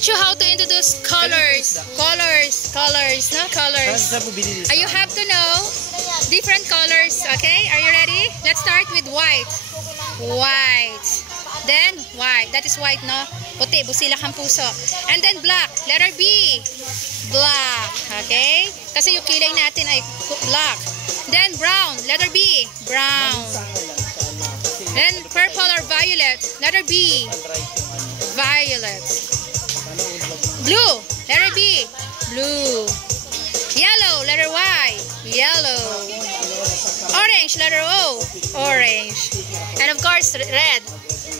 teach you how to introduce colors. Colors, no? Colors. You have to know different colors, okay? Are you ready? Let's start with white. White. Then, white. That is white, no? Puti, busilak ang puso. And then black. Letter B. Black. Okay? Kasi yung kilay natin ay black. Then brown. Letter B. Brown. Then purple or violet. Letter B. Violet. Blue. Letter B. Blue. Yellow. Letter Y. Yellow. Orange. Letter O. Orange. And of course, red.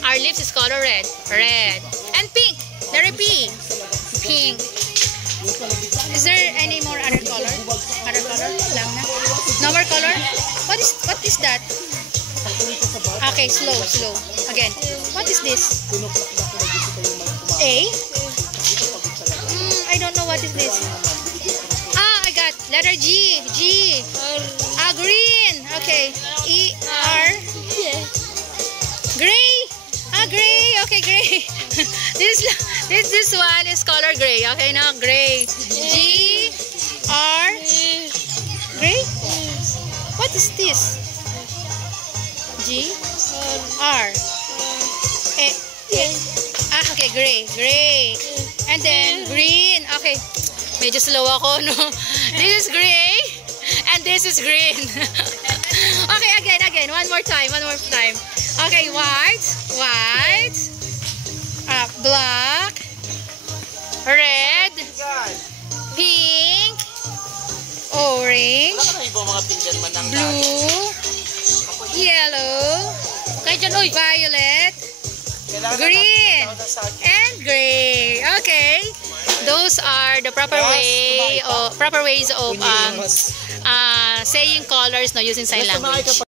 Our lips is color red. Red. And pink. Letter P. Pink. Is there any more other color? Other color? Lang na. No more color? What is that? Okay, slow. Again. What is this? A? I don't know what is this. I got letter G. G. Green. Okay. E-R. Gray. Gray. Okay, gray. This one is color gray. Okay, now gray. G-R. Gray? What is this? G-R. Okay, gray. Gray. And then green. Okay. Medyo slow ako, no? This is gray. And this is green. Okay, again. One more time. Okay, white. Black. Red. Pink. Orange. Blue. Yellow. Violet. Green. And gray. Okay. Those are the proper ways of saying colors, no, using sign language.